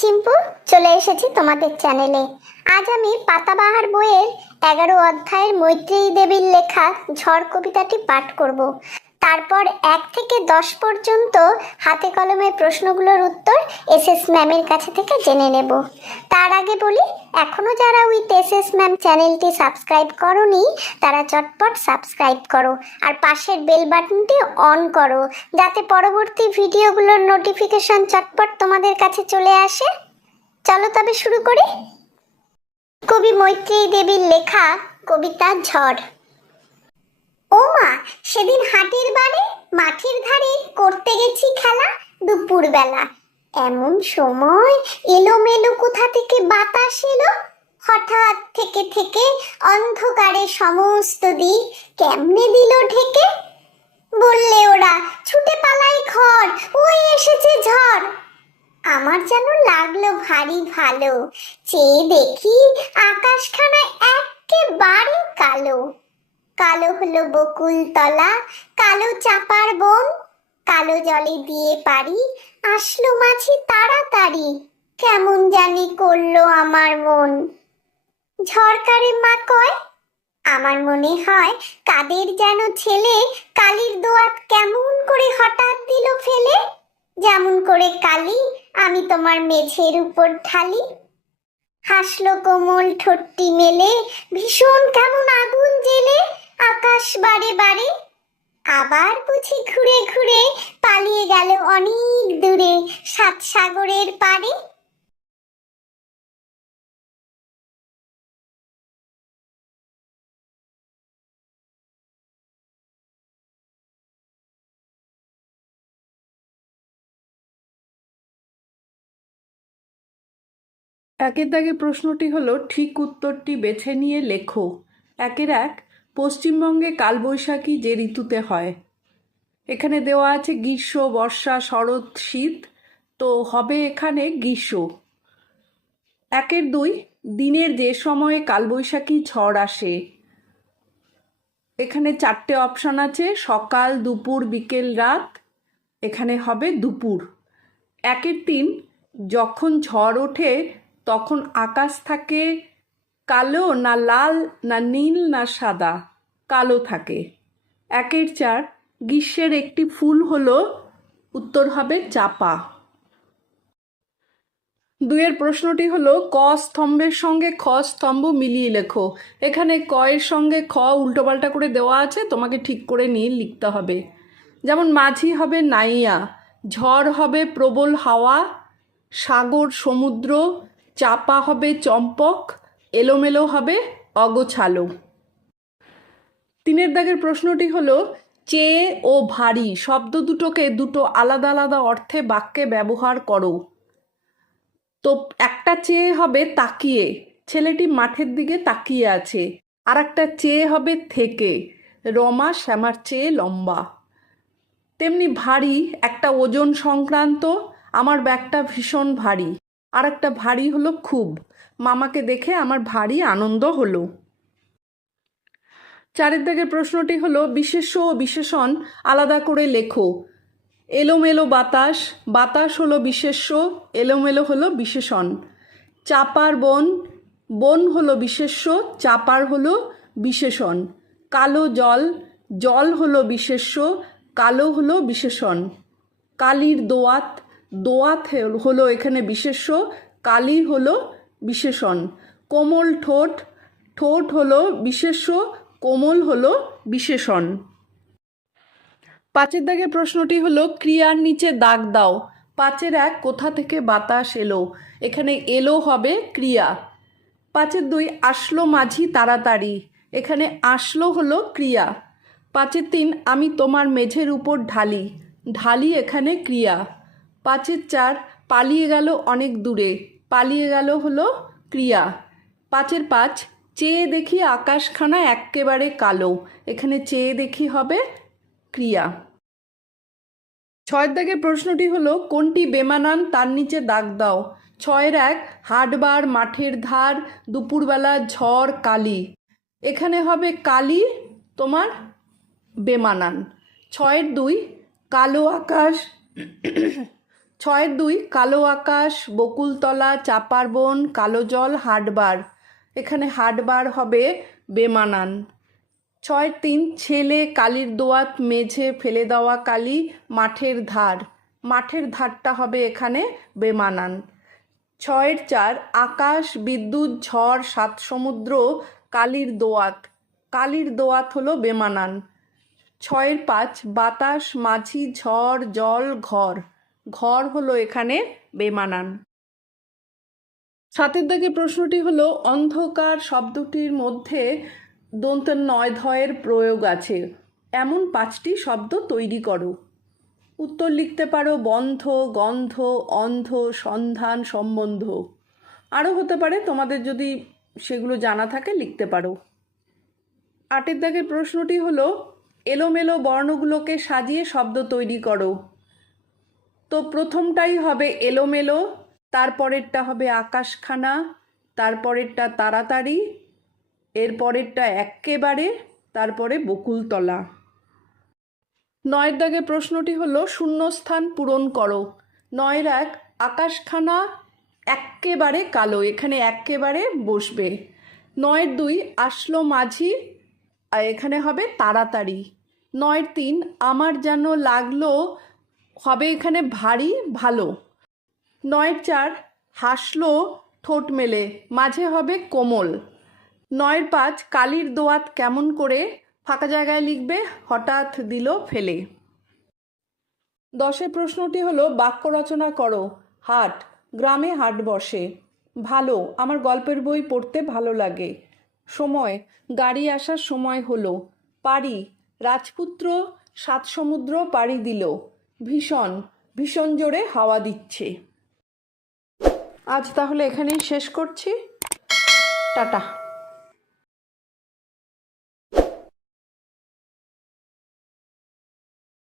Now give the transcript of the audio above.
চিম্পু চলে এসেছি তোমাদের চ্যানেলে। আজ আমি পাতাবাহার বইয়ের 11 অধ্যায়ের মৈত্রেয়ী দেবীর লেখা ঝড় কবিতাটি পাঠ করব। তারপর 1 থেকে 10 পর্যন্ত হাতে কলমে প্রশ্নগুলোর উত্তর এসএস ম্যামের কাছে থেকে জেনে নেব। তার আগে বলি, এখনো যারা উইথ এসএস ম্যাম চ্যানেলটি সাবস্ক্রাইব করোনি তারা চটপট সাবস্ক্রাইব করো আর পাশের বেল বাটনটি অন করো, যাতে পরবর্তী ভিডিওগুলোর নোটিফিকেশন চটপট তোমাদের কাছে চলে আসে। চলো তবে শুরু করি। কবি মৈত্রেয়ী দেবীর লেখা কবিতা ঝড়। ও মা, সেদিন হাটের বারে মাঠের ধারে করতে গেছি খেলা দুপুরবেলা। এমন সময় এলোমেলো কোথা থেকে বাতাস এলো, হঠাৎ থেকে থেকে অন্ধকারে সমস্ত দিক কেমনে দিল ঢেকে। বললে ওরা ছুটে পালাই ঘর, ওই এসেছে ঝড়। আমার যেন লাগলো ভারী ভালো, চেয়ে দেখি আকাশখানা একেবারে কালো। কালো হলো বকুল তলা, কালো চাপার বন, কালো জলে দিয়ে পারি আসলো মাঝি তাড়াতাড়ি। কেমন জানি করলো আমার মন। ঝড়কারে মা কয়, আমার মনে হয় কাদের যেন ছেলে কালির দোয়াত কেমন করে হঠাৎ দিল ফেলে। যেমন করে কালি আমি তোমার মেঝের উপর ঢালি। হাসলো কোমল ঠোঁটটি মেলে, ভীষণ কেমন আগুন জেলে আকাশ বারে বারে। আবার বুঝি ঘুরে ঘুরে পালিয়ে গেল অনেক দূরে 7 সাগরের পারে। একের দাগে প্রশ্নটি হলো ঠিক উত্তরটি বেছে নিয়ে লেখো। 1 পশ্চিমবঙ্গে কালবৈশাখী যে ঋতুতে হয়। এখানে দেওয়া আছে গ্রীষ্ম, বর্ষা, শরৎ, শীত, তো হবে এখানে গ্রীষ্ম। 2 দিনের যে সময়ে কালবৈশাখী ঝড় আসে। এখানে 4টে অপশান আছে, সকাল, দুপুর, বিকেল, রাত। এখানে হবে দুপুর। 3 যখন ঝড় ওঠে তখন আকাশ থাকে কালো, না লাল, না নীল, না সাদা, কালো থাকে। 4 গ্রীষ্মের একটি ফুল হলো, উত্তর হবে চাপা। 2 প্রশ্নটি হলো ক স্তম্ভের সঙ্গে খ স্তম্ভ মিলিয়ে লেখো। এখানে ক এর সঙ্গে খ উল্টোপাল্টা করে দেওয়া আছে, তোমাকে ঠিক করে নিয়ে লিখতে হবে। যেমন মাঝি হবে নাইয়া, ঝড় হবে প্রবল হাওয়া, সাগর সমুদ্র, চাপা হবে চম্পক, এলোমেলো হবে অগোছালো। 3 দাগের প্রশ্নটি হলো চেয়ে ও ভারী শব্দ দুটোকে দুটো আলাদা আলাদা অর্থে বাক্যে ব্যবহার করো। তো একটা চেয়ে হবে তাকিয়ে, ছেলেটি মাঠের দিকে তাকিয়ে আছে। আর একটা চেয়ে হবে থেকে, রমা শ্যামার চেয়ে লম্বা। তেমনি ভারী একটা ওজন সংক্রান্ত, আমার ব্যাগটা ভীষণ ভারী। আর একটা ভারী হলো খুব, মামাকে দেখে আমার ভারী আনন্দ হলো। 4 দাগের প্রশ্নটি হলো বিশেষ্য ও বিশেষণ আলাদা করে লেখো। এলোমেলো বাতাস, বাতাস হলো বিশেষ্য, এলোমেলো হলো বিশেষণ। চাপার বন, বন হলো বিশেষ্য, চাপার হলো বিশেষণ। কালো জল, জল হলো বিশেষ্য, কালো হলো বিশেষণ। কালির দোয়াত, দোয়াত হলো এখানে বিশেষ্য, কালির হলো বিশেষণ। কোমল ঠোঁট, ঠোঁট হলো বিশেষ্য, কোমল হলো বিশেষণ। 5 দাগের প্রশ্নটি হলো ক্রিয়ার নিচে দাগ দাও। 5 কোথা থেকে বাতাস এলো। এখানে এলো হবে ক্রিয়া। 5 আসলো মাঝি তাড়াতাড়ি, এখানে আসলো হলো ক্রিয়া। 5 আমি তোমার মেঝের উপর ঢালি, ঢালি এখানে ক্রিয়া। 5 পালিয়ে গেল অনেক দূরে, পালিয়ে গেল হলো ক্রিয়া। 5 চেয়ে দেখি আকাশখানা এক্কেবারে কালো, এখানে চেয়ে দেখি হবে ক্রিয়া। 6 দাগের প্রশ্নটি হলো কোনটি বেমানান তার নিচে দাগ দাও। 6 হাটবার, মাঠের ধার, দুপুরবেলা, ঝড়, কালি। এখানে হবে কালি তোমার বেমানান। 6 কালো আকাশ, 6-2 কালো আকাশ, বকুলতলা, চাপার বন, কালো জল, হাটবার। এখানে হাটবার হবে বেমানান। 6-3 ছেলে, কালির দোয়াত, মেঝে, ফেলে দেওয়া কালি, মাঠের ধার। মাঠের ধারটা হবে এখানে বেমানান। 6-4 আকাশ, বিদ্যুৎ, ঝড়, সাত সমুদ্র, কালির দোয়াত। কালির দোয়াত হলো বেমানান। 6-5 বাতাস, মাঝি, ঝড়, জল, ঘর। ঘর হলো এখানে বেমানান। 7 দাগে প্রশ্নটি হলো অন্ধকার শব্দটির মধ্যে দন্ত্য নয় ধয়ের প্রয়োগ আছে, এমন 5টি শব্দ তৈরি করো। উত্তর লিখতে পারো বন্ধ, গন্ধ, অন্ধ, সন্ধান, সম্বন্ধ। আরও হতে পারে, তোমাদের যদি সেগুলো জানা থাকে লিখতে পারো। 8 দাগের প্রশ্নটি হলো এলোমেলো বর্ণগুলোকে সাজিয়ে শব্দ তৈরি করো। তো প্রথমটাই হবে এলোমেলো, তারপরেরটা হবে আকাশখানা, তারপরেরটা তাড়াতাড়ি, এরপরেরটা এক্কেবারে, তারপরে বকুলতলা। 9 দাগে প্রশ্নটি হলো শূন্যস্থান পূরণ করো। 9-1 আকাশখানা এক্কেবারে কালো, এখানে এক্কেবারে বসবে। 9-2 আসলো মাঝি, আর এখানে হবে তাড়াতাড়ি। 9-3 আমার যেন লাগলো হবে এখানে ভারী ভালো। 9-4 হাসলো ঠোঁট মেলে, মাঝে হবে কোমল। 9-5 কালির দোয়াত কেমন করে, ফাঁকা জায়গায় লিখবে হঠাৎ দিল ফেলে। 10 প্রশ্নটি হলো বাক্য রচনা করো। হাট, গ্রামে হাট বসে। ভালো, আমার গল্পের বই পড়তে ভালো লাগে। সময়, গাড়ি আসার সময় হলো। পারি, রাজপুত্র 7 সমুদ্র পাড়ি দিল। ভীষণ, ভীষণ জোরে হাওয়া দিচ্ছে। আজ তাহলে এখানেই শেষ করছি। টাটা।